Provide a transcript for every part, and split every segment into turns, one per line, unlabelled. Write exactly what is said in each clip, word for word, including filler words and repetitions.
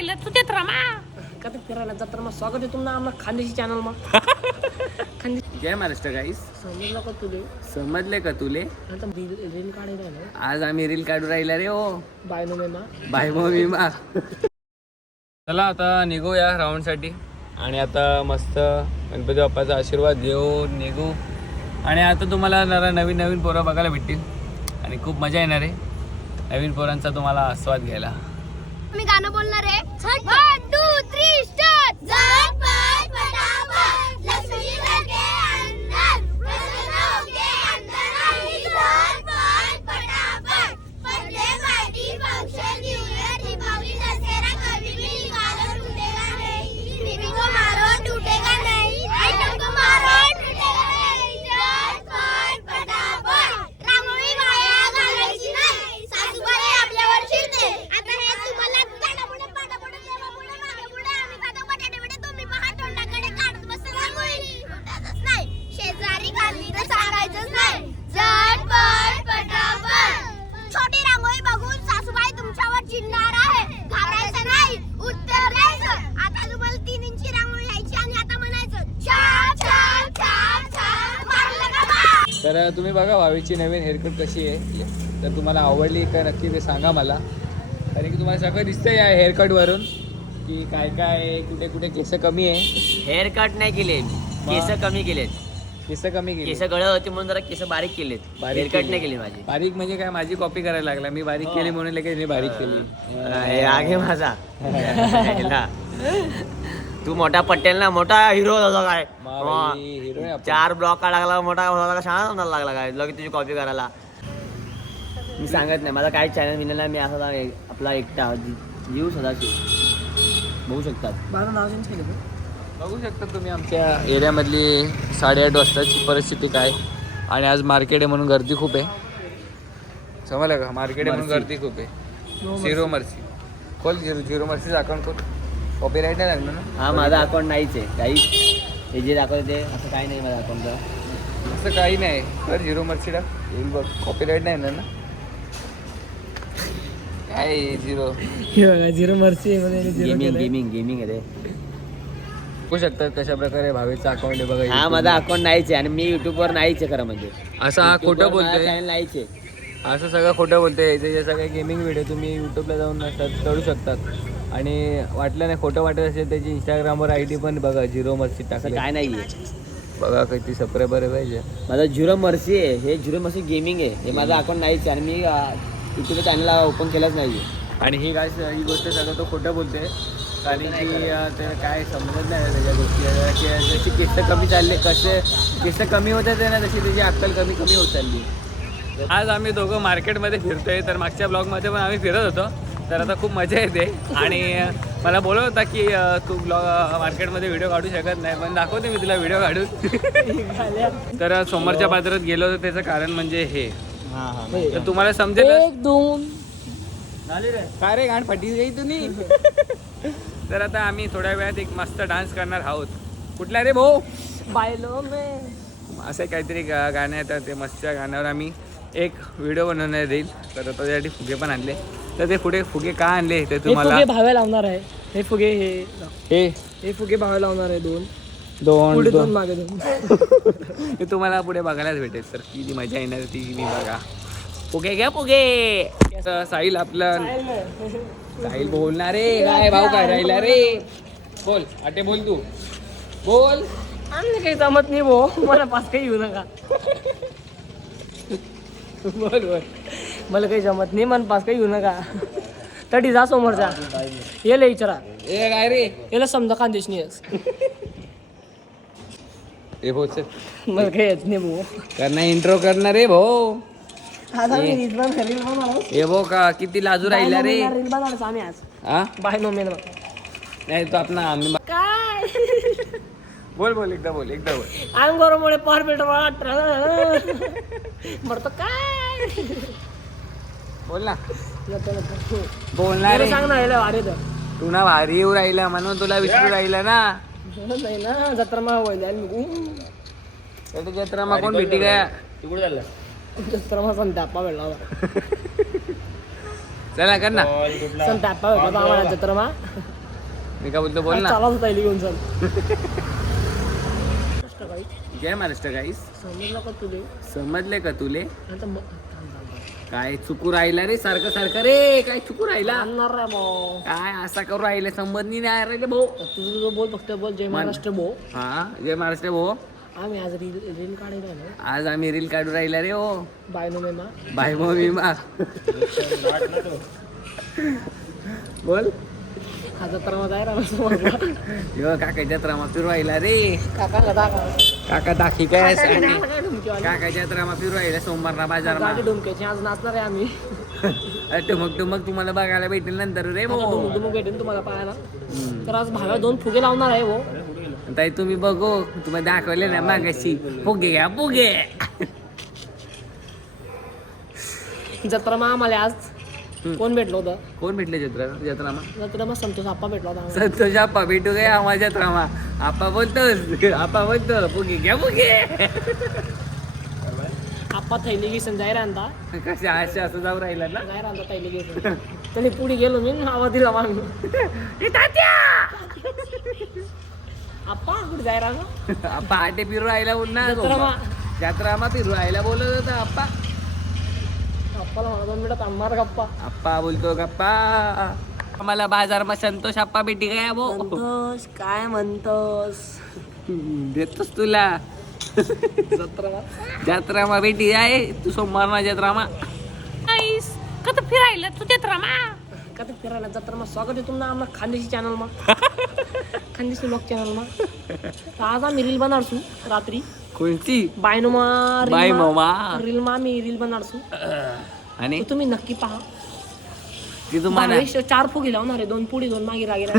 फिरायला तू जत्रा मा कधी फिरायला जत्रा मा स्वागत आहे तुम्हाला आम्हाला खानदेशी चॅनल मा खानदेशी
जय महाराष्ट्र गाईस.
समजलं का तुले
समजले का तुले?
आता रील रील काढायला ना
आज आम्ही रील काढू राहिला रे हो.
बाय नो मा
बाय मम्मी मा. चला आता निघूया राऊंड साठी आणि आता मस्त गणपती बाप्पाचा आशीर्वाद घेऊन निघू. आणि आता तुम्हाला जरा नवीन नवीन पोरं बघायला भेटतील आणि खूप मजा येणार आहे नवीन पोरांचा तुम्हाला आस्वाद घ्यायला.
मी गाणं बोलणार आहे. One two three start. झटपट फटाफट लक्ष्मी घर के अंदर प्रसन्न के अंदर आई. झटपट फटाफट birthday party function new year Deepawali Dussehra कभी भी निकालो टूटेगा नहीं. बीबी को मारो टूटेगा नहीं. आइटम को मारो टूटेगा नहीं. झटपट फटाफट रांगोळी वाया घालायची नाही. सासूबाई आपल्यावर चिडते. आता हे तुम्हाला दाडापुढे पाडापुढे देवापुढे मागेपुढे आम्ही खातो बटाटे वडे तुम्ही पहा तोंडाकडे काढत बसा रांगोळी. फुटतच नाही शेजारी खाल्ली तर सांगायचंच नाही. झटपट फटाफट छोटी रांगोळी बघून सासूबाई तुमच्यावर चिडणार आहे. घाबरायचं नाही उत्तर द्यायचं. आता तुम्हाला तीन इंची रांगोळी यायची आणि आता म्हणायचं छाप छाप छाप छाप. मारलं का बा?
तर तुम्ही बघा भावीची नवीन हेअरकट कशी आहे. तर तुम्हाला आवडली का नक्की ते सांगा मला. कारण की तुम्हाला सगळं दिसतंय या हेअरकटवरून की काय काय कुठे कुठे केस कमी आहे.
हेअर कट नाही केले केस कमी केलेत.
केस कमी केली
केस गळ होते म्हणून जरा केस बारीक केलेत.
बारीक
हेअर कट
केली.
नाही केली माझी.
बारीक म्हणजे काय माझी कॉपी करायला लागला. मी बारीक केली म्हणून लगेच मी बारीक केली.
हे राग आहे माझा. ह्याला. तू मोठा पटेल ना मोठा हिरो होता काय
मा बाई, हिरो आहे आपण.
चार ब्लॉक काढा लागला मोठा होता का शाळा समजायला लागला काय लगेच तुझी कॉपी करायला. मी सांगत नाही माझा काय चॅनल विनला मी असा आपला एकटा जीव सदाशिव बघू शकतात.
माझं नाव चेंज केलं का?
बघू शकता तुम्ही आमच्या एरियामधली साडेआठ वाजताची परिस्थिती काय. आणि आज मार्केट आहे म्हणून गर्दी खूप आहे. समजलं का? मार्केट आहे म्हणून गर्दी खूप आहे. झिरो मर्सी खोल. झिरो झिरो मर्सीचं अकाउंट खोल. कॉपीराईट नाही लागणार ना?
हा माझा अकाउंट नाहीच आहे काही. हे जे दाखवते ते असं काही नाही माझ्या अकाउंटचं.
असं काही नाही. तर झिरो मर्सी टाक येईल बघ. कॉपीराईट नाही येणार ना? काय झिरो
हे बघा झिरो मर्सी मध्ये झिरो
गेमिंग
केलंय.
गेमिंग गेमिंग आहे ते.
बघू शकतात कशा प्रकारे भावेचं अकाउंट आहे बघा.
हा माझा अकाउंट नाहीच आहे आणि मी युट्यूबवर नाहीच आहे खरं म्हणजे.
असं हा खोटं बोलतोय.
चॅनल नाहीच आहे.
असं सगळं खोटं बोलतोय. जे सगळे गेमिंग व्हिडिओ तुम्ही यूट्यूबला जाऊन सर्च करू शकतात. आणि वाटलं नाही खोटं वाटत असेल त्याची इंस्टाग्रामवर आय डी पण बघा झिरो मर्सी
असं
टाकलं.
काय नाही आहे.
बघा किती सबस्क्रायबर आहे पाहिजे.
माझा झिरो मर्सी आहे. हे झिरो मर्सी गेमिंग आहे. हे माझं अकाउंट नाहीच आहे आणि मी युट्यूब चॅनल ओपन केलंच नाही आहे.
आणि ही काय ही गोष्ट सगळं तो खोटं बोलते. कारण की अं, ते काय समजत नाही त्याच्या गोष्टी. की जशी केस कमी चालले कसे केस कमी होत आहे ना तशी त्याची अक्कल कमी कमी होत चालली. आज आम्ही दोघं मार्केटमध्ये फिरतोय. तर मागच्या ब्लॉगमध्ये पण आम्ही फिरत होतो. तर आता खूप मजा येते. आणि मला बोलत होता की तू ब्लॉग मार्केटमध्ये व्हिडिओ काढू शकत नाही पण दाखवते मी तुला व्हिडिओ काढून. तर समोरच्या पात्रात गेलो होतो त्याचं कारण म्हणजे हे.
हां हां
तर तुम्हाला समजेल.
एक दोन
काय रे गाण फटी जाई तुम्ही. तर आता आम्ही थोड्या वेळात एक मस्त डान्स करणार आहोत. कुठला रे भाऊ?
बायलो मे
असं काहीतरी गा गाणं येतं ते मस्त गाण्यावर आम्ही एक व्हिडिओ बनवणार देईल. तर आता त्यासाठी फुगे पण आणले. तर ते पुढे फुगे का आणले ते
हे
तुम्हाला
फुगे भावे लावणार आहे. हे फुगे हे
हे
हे फुगे भावे लावणार आहे. दोन
दोन
पुढे दोन
दोन
मागे दोन.
ते तुम्हाला पुढे बघायलाच भेटेल. तर किती मजा येणार ती मी बघा. फुगे घ्या फुगे. असं साहिल आपला साहिल बोलणार रे. काय भाऊ काय राहिला रे. बोल आटे बोल तू बोल.
आम्ही काही जमत नाही भो. मला पास काही येऊ नका.
बोल बोल.
मला काही जमत नाही मन पास काही येऊ नका. तडी जा समोरचा ये लय विचारा.
ए काय रे.
याला समजा खानदेश नाही आहेस.
ए भाऊ चल
मला काही येत नाही भाऊ.
करणार इंट्रो करणार रे भाऊ.
आज आम्ही रील बनवणार रील बनवणार
ए भाऊ का किती लाजू राहिला रे.
रील बनवणार आम्ही आज.
हा
बाय नो मेन
नाही तो आपण आम्ही
काय
बोल बोल एकदा बोल एकदा बोल.
अंगोरमुळे पार पेट मरतो काय.
बोल ना.
नको, नको.
बोलणार
मला
रे.
सांग ना याला वारे तर
तू ना भारी येऊ राहिला म्हणून तुला विसरू राहिला ना.
नाही ना जत्रा मा वळल्या
त्याच्या जत्रा मग कोण भेटी काय.
कुठे झालं.
जत्रा मा संतापा भेटला.
चला कर ना.
संतापा भेटला आम्हाला जत्रा मा.
मी काय बोलतो बोल ना.
चालाच होता इली घेऊन चाल. कष्ट काही
जय महाराष्ट्र गाईस.
समजलं का तुले?
समजले का तुले?
आता मग थांब, थांब, थांब.
काय चुकू राहिला रे सारखं सारखं रे, काय चुकू राहिला?
आणणार रे भाऊ.
काय असा करू राहिले, संबंधी नाही राहिले भाऊ.
तुझं तुझं बोल फक्त बोल जय महाराष्ट्र भाऊ.
हा जय महाराष्ट्र भाऊ.
आम्ही आज रील रील काढायला ना
आज आम्ही रील काढू राहिला रे हो.
बाय नो मेमा.
बाय मो मी मा बोल.
हा जत्रा मध्ये आहे राहिला
यो काका जत्रा फिरू राहिला रे.
काका का दाखा
काका दाखी काय
गाडी
काका जत्रा फिरू राहिला सोमवारला बाजार मा.
डुमक्याची आज नाचणार आहे आम्ही.
अरे टुमक टुमक तुम्हाला बघायला भेटेल नंतर रे
आता
भाऊ.
डुमुक डुमुक भेटेल तुम्हाला पाहायला. तर आज भाव्या दोन फुगे लावणार आहे भाऊ.
ताई तुम्ही बघू तुम्हाला दाखवले ना मागाशी. फुगे घ्या फुगे.
जत्रा मा आम्हाला आज कोण भेटलो होतं?
कोण भेटले जत्रा जत्रामा?
जत्रा मग संतोष आप्पा भेटला होता आम्हाला.
संतोष आप्पा भेटू गया आम्हाला जत्रामा. आप्पा बोलतोस आप्पा बोलतो फुगे घ्या फुगे.
आप्पा थैली घेसन जाय रांदा
कशा अशा असं जाऊ राहिला ना.
जाय रांदा थैली घेसन तरी पुढे गेलो मी आवाज दिला मग आप्पा कुठे जाय रांदा.
आप्पा आटे फिरू राहिला पुन्हा
जत्रामा
जत्रामा फिरू राहिला बोलत होता आप्पा.
आप्पाला मला दोन मिनिटात आणणार गप्पा.
आप्पा बोलतो गप्पा. आम्हाला बाजार मा संतोष आप्पा भेटी गया भाऊ.
संतोष काय म्हणतोस?
देतोस तुला
जत्रा
जत्रामा भेटी आहे तू सोमवार जत्रामा.
कधी फिरायला तू जत्रा मा कधी फिरायला जत्रा मा स्वागत आहे तुम्हाला आम्हाला खानदेशी चॅनल मा खानदेशी ब्लॉग चॅनल मा. तर आज आम्ही रील बनारसू रात्री
कोणती
बाय नो मा
बाय मामा.
रील मा मी रील बनारसू.
आणि
तुम्ही नक्की पहा.
ती तुम्हाला
बावीस चार फुगे लावणार आहे दोन पुढे दोन मागे रागे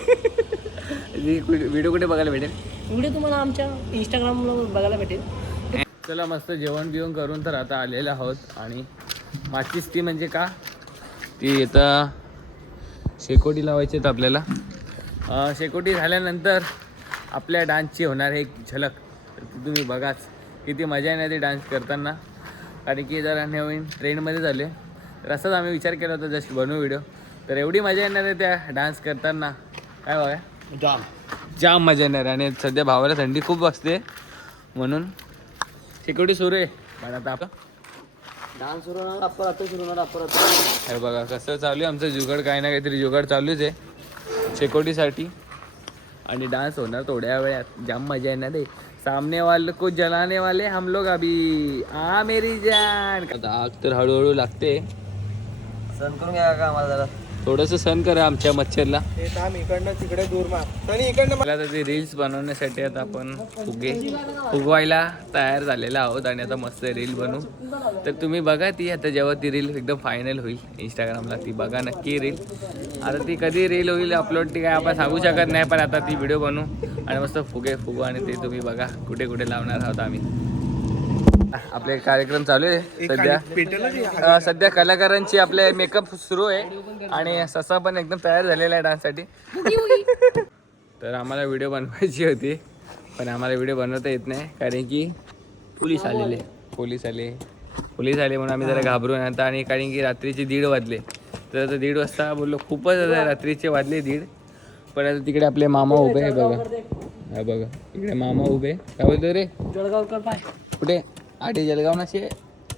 व्हिडिओ कुठे बघायला भेटेल?
व्हिडिओ तुम्हाला आमच्या इंस्टाग्रामला बघायला भेटेल.
चला मस्त जेवण बिवण करून तर आता आलेलो आहोत. आणि माचीस ती म्हणजे का ती आता शेकोटी लावायची आहेत आपल्याला. अं, शेकोटी झाल्यानंतर आपल्या डान्सची होणार आहे एक झलक. तर ती तुम्ही बघाच किती मजा येणार ती डान्स करताना. कारण की जरा नवीन ट्रेंडमध्ये झाले तर असंच आम्ही विचार केला होता जस्ट बनवू व्हिडिओ. तर एवढी मजा येणार आहे त्या डान्स करताना काय बघा
जाम
जाम मजा येणार. आणि सध्या भावाला थंडी खूप वाजते म्हणून शेकोटी सुरू आहे. पण आता आपण
डान्स सुरू होणार अप्पर आता सुरू होणार अप्पर आता.
हे बघा कसं चालू आहे आमचं जुगाड. काही ना काहीतरी जुगाड चालूच आहे शेकोटीसाठी. आणि डान्स होणार थोड्या वेळात. जाम मजा येणार आहे. सामने वाले को जलाने वाले हम लोग अभी आ मेरी जान. आता आग तर हळूहळू लागते.
सण करून घ्या का आम्हाला जरा.
थोडंसं सण करा आमच्या मच्छरला.
इकडनं तिकडे दूर मार आणि इकडनं
मला आता ते रील्स बनवण्यासाठी आता आपण फुगे फुगवायला तयार झालेला आहोत. आणि आता मस्त रील बनवू. तर तुम्ही बघा ती आता जेव्हा ती रील एकदम फायनल होईल इंस्टाग्रामला ती बघा नक्की रील. आता ती कधी रील होईल अपलोड ती काय आपण सांगू शकत नाही. पण आता ती व्हिडिओ बनवू आणि मस्त फुगे फुगू. आणि ते तुम्ही बघा कुठे कुठे लावणार आहोत आम्ही. आपले कार्यक्रम चालू आहे सध्या. अं, सध्या कलाकारांची आपले मेकअप सुरू आहे. आणि ससा पण एकदम तयार झालेला आहे डान्ससाठी. तर आम्हाला व्हिडिओ बनवायची होती पण आम्हाला व्हिडिओ बनवता येत नाही कारण की पोलीस आलेले पोलीस आले पोलीस आले म्हणून आम्ही जरा घाबरून आता. आणि कारण की रात्रीचे दीड वाजले तर आता दीड वाजता बोललो खूपच आता रात्रीचे वाजले दीड. पण आता तिकडे आपले मामा उभे आहे बघा. हा बघा इकडे मामा उभे. काय बोलतो रे
जळगावकर पाय
कुठे आठी जळगाव नसे.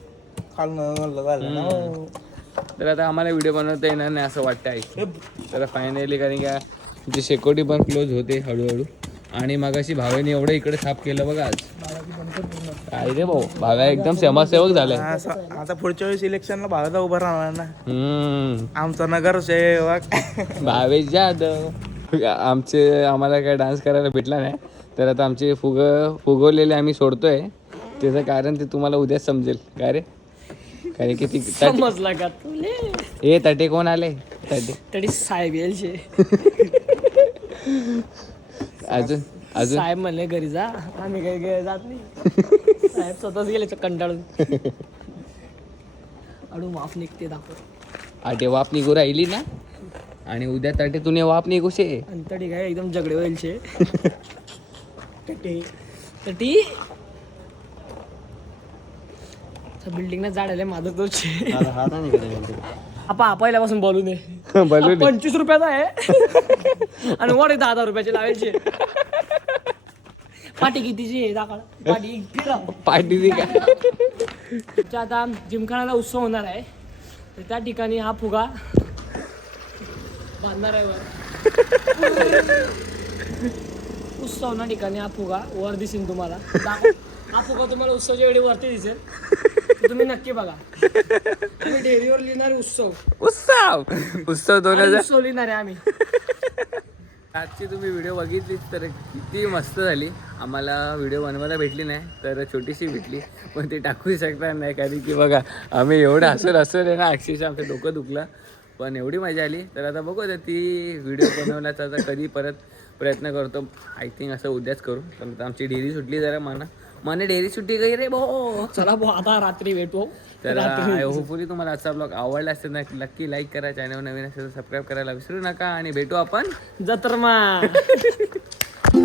खाल्लं
तर आता आम्हाला व्हिडिओ बनवता येणार नाही असं वाटतं आहे. तर फायनली कारण की आमची शेकोटी पण क्लोज होते हळूहळू. आणि मगाशी भावेने एवढं इकडे साफ केलं बघा आज. काय रे भाऊ भाव्या एकदम समाजसेवक झालाय.
आता पुढच्या वेळेस इलेक्शनला भावाचा उभा राहणार ना
हम्म
आमचा नगरसेवक.
भावेश जाधव. आमचे आम्हाला काय डान्स करायला भेटला नाही तर आता आमचे फुग फुगवलेले आम्ही सोडतोय. त्याचं कारण ते तुम्हाला उद्याच समजेल. काय रे कारण की ती
समजला का तुले?
ए तटे कोण आले तटे
तरी साहेब यायचे.
अजून अजून
साहेब म्हणले घरी जा आम्ही काही घरी जात नाही. साहेब स्वतःच गेले कंटाळून. अडू माफ निघते दाखव
आटे वाप निघू राहिली ना. आणि उद्या तटे तुने वाप निघू शे.
आणि तडी काय एकदम झगडे व्हायचे. तटी बिल्डिंग ना झाड आले माझं तोच.
हात नाही निघत आहे.
आपा पहिल्यापासून बोलू नये
बलून
पंचवीस रुपयाचा आहे आणि वर दहा हजार रुपयाचे लावायचे पाठी कितीची आहे दाखवा पाठी फिरा
पार्टी काय
आमच्या आता जिमखानाला उत्सव होणार आहे तर त्या ठिकाणी हा फुगा बांधणार आहे वर उत्सव ना ठिकाणी हा फुगा वर दिसेल तुम्हाला दाखव. हा फुगा तुम्हाला उत्सवच्या वेळी वरती दिसेल तर तुम्ही नक्की बघा आम्ही डेअरीवर लिहिणार उत्सव
उत्सव उत्सव दोन
आणि
हजार
उत्सव लिहिणार आहे आम्ही
आजची तुम्ही व्हिडिओ बघितलीच तर किती मस्त झाली. आम्हाला व्हिडिओ बनवायला भेटली नाही तर छोटीशी भेटली पण ती टाकू शकणार नाही कारण की बघा आम्ही एवढं हसून हसून आहे ना अक्षरशः आमचं डोकं दुखलं पण एवढी मजा आली. तर आता बघू आता ती व्हिडिओ बनवण्याचा आता कधी परत प्रयत्न करतो. आय थिंक असं उद्याच करू कारण आता आमची डेअरी सुटली जरा मना मने डेअरी सुट्टी गई रे भो.
चला भाऊ आता रात्री भेटू
तर होपफुली तुम्हाला आजचा ब्लॉग आवडला असेल ना नक्की लाईक करा चॅनल नवीन असेल तर सबस्क्राईब करायला विसरू नका आणि भेटू आपण
जत्रमा